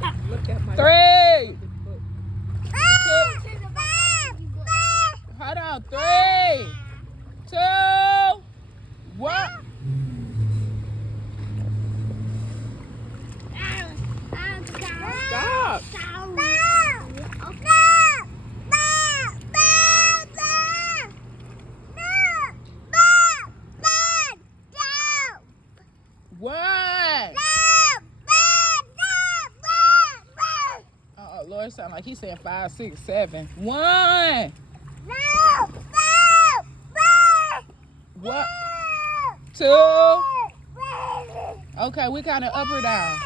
3. 2. Hold on. 3, 2, 1. Stop. What? Oh, Lord, sound like he's saying 5, 6, 7. 1. What? 2. Okay, we kind of up or down.